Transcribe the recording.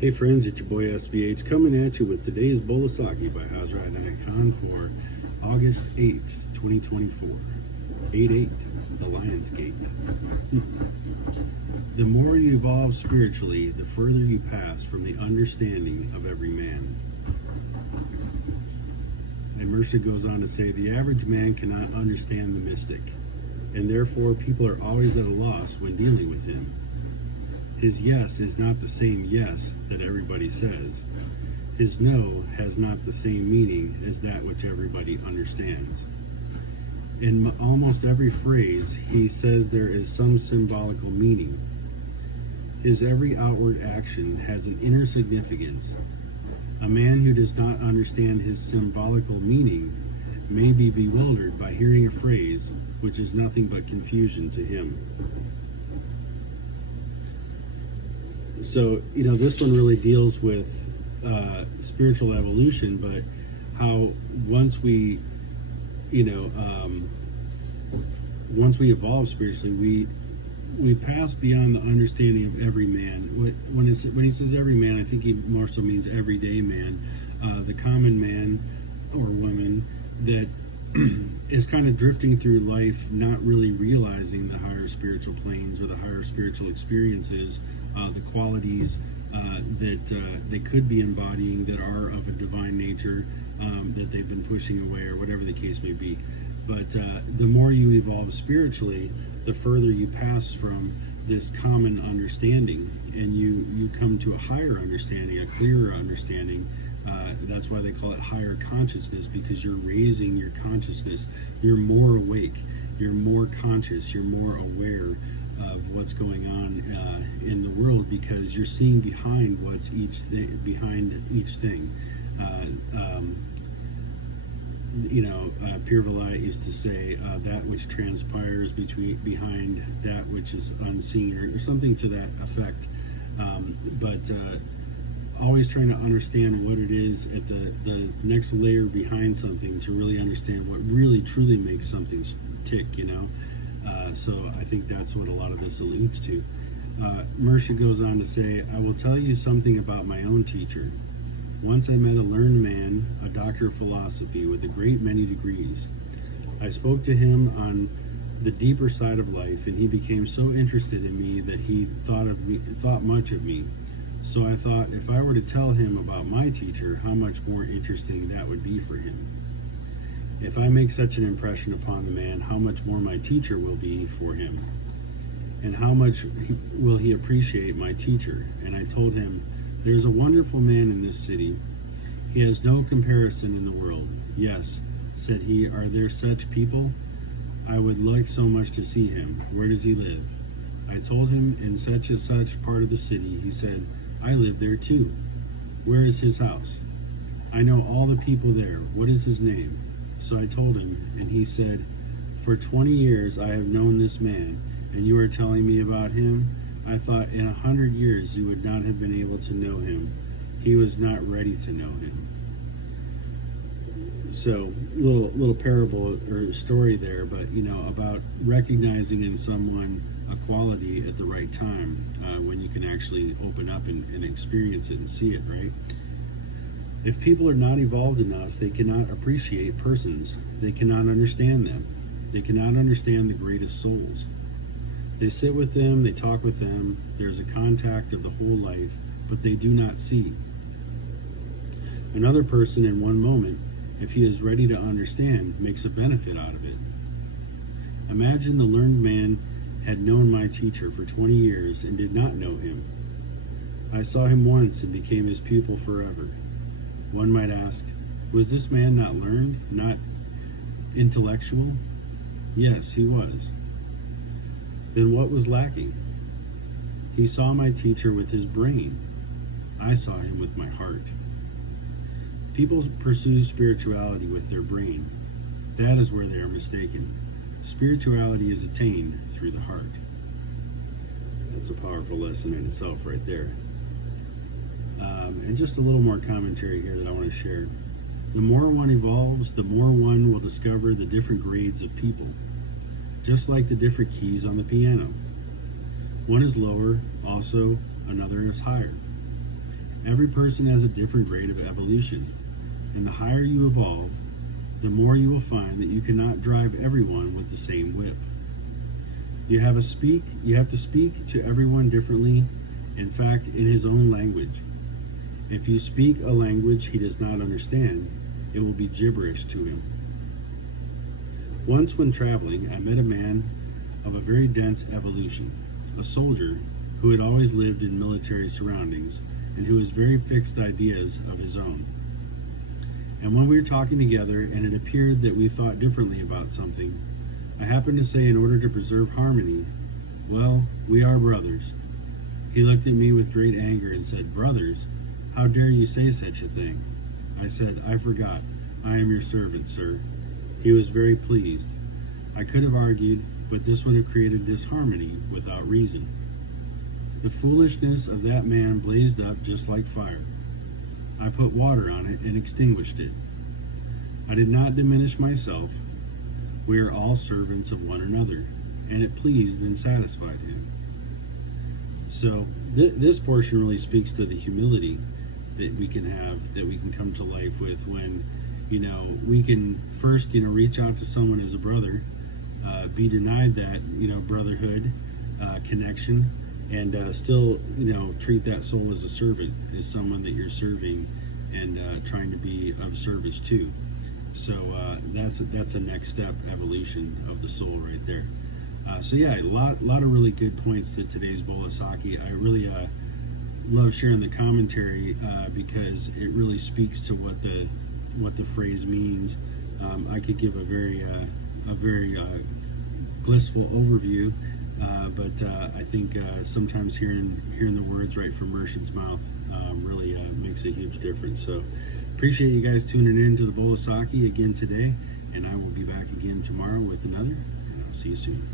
Hey friends, it's your boy SVH coming at you with today's bowl of Saki by Hazrat Icon for August 8th, 2024. 8-8, the Lion's Gate. The more you evolve spiritually, the further you pass from the understanding of every man. And Mercer goes on to say, the average man cannot understand the mystic, and therefore people are always at a loss when dealing with him. His yes is not the same yes that everybody says. His no has not the same meaning as that which everybody understands. In almost every phrase, he says there is some symbolical meaning. His every outward action has an inner significance. A man who does not understand his symbolical meaning may be bewildered by hearing a phrase which is nothing but confusion to him. So, this one really deals with spiritual evolution, but how once we evolve spiritually, we pass beyond the understanding of every man. When he says every man, I think he more so means everyday man, the common man or woman that is kind of drifting through life, not really realizing the higher spiritual planes or the higher spiritual experiences, the qualities that they could be embodying that are of a divine nature that they've been pushing away, or whatever the case may be. But the more you evolve spiritually, the further you pass from this common understanding, and you come to a higher understanding, a clearer understanding. That's why they call it higher consciousness, because you're raising your consciousness. You're more awake, you're more conscious, you're more aware of what's going on in the world, because you're seeing behind behind each thing. Pir Vilayat used to say that which transpires behind that which is unseen, or something to that effect. But always trying to understand what it is at the next layer behind something, to really understand what really truly makes something tick. So I think that's what a lot of this alludes to. Mercia goes on to say, I will tell you something about my own teacher. Once I met a learned man, a doctor of philosophy with a great many degrees. I spoke to him on the deeper side of life, and he became so interested in me that he thought much of me. So I thought, if I were to tell him about my teacher, how much more interesting that would be for him. If I make such an impression upon the man, how much more my teacher will be for him, and how much will he appreciate my teacher. And I told him, there's a wonderful man in this city. He has no comparison in the world. Yes, said he, are there such people? I would like so much to see him. Where does he live? I told him, in such and such part of the city. He said, I live there too. Where is his house? I know all the people there. What is his name? So I told him, and he said, for 20 years I have known this man, and you are telling me about him? I thought in 100 years you would not have been able to know him. He was not ready to know him. So, little parable or story there, but about recognizing in someone a quality at the right time, when you can actually open up and experience it and see it, right? If people are not evolved enough, they cannot appreciate persons. They cannot understand them. They cannot understand the greatest souls. They sit with them, they talk with them, there's a contact of the whole life, but they do not see. Another person in one moment, if he is ready to understand, makes a benefit out of it. Imagine the learned man had known my teacher for 20 years and did not know him. I saw him once and became his pupil forever. One might ask, was this man not learned, not intellectual? Yes, he was. Then what was lacking? He saw my teacher with his brain. I saw him with my heart. People pursue spirituality with their brain. That is where they are mistaken. Spirituality is attained through the heart. That's a powerful lesson in itself right there. And just a little more commentary here that I want to share. The more one evolves, the more one will discover the different grades of people. Just like the different keys on the piano. One is lower, also another is higher. Every person has a different grade of evolution, and the higher you evolve, the more you will find that you cannot drive everyone with the same whip. You have to speak to everyone differently, in fact, in his own language. If you speak a language he does not understand, it will be gibberish to him. Once when traveling, I met a man of a very dense evolution, a soldier who had always lived in military surroundings and who has very fixed ideas of his own. And when we were talking together and it appeared that we thought differently about something, I happened to say, in order to preserve harmony, well, we are brothers. He looked at me with great anger and said, "Brothers? How dare you say such a thing?" I said, "I forgot. I am your servant, sir." He was very pleased. I could have argued, but this would have created disharmony without reason. The foolishness of that man blazed up just like fire. I put water on it and extinguished it. I did not diminish myself. We are all servants of one another, and it pleased and satisfied him. So this portion really speaks to the humility that we can have, that we can come to life with when, we can first, reach out to someone as a brother, be denied that, brotherhood, connection, and still, treat that soul as a servant, as someone that you're serving and trying to be of service to. So that's a next step evolution of the soul right there. So yeah, a lot of really good points to today's bowl of sake. I really love sharing the commentary because it really speaks to what the phrase means. I could give a very blissful overview, but I think sometimes hearing the words right from Mershon's mouth really makes a huge difference. So appreciate you guys tuning in to the bowl of sake again today, and I will be back again tomorrow with another, and I'll see you soon.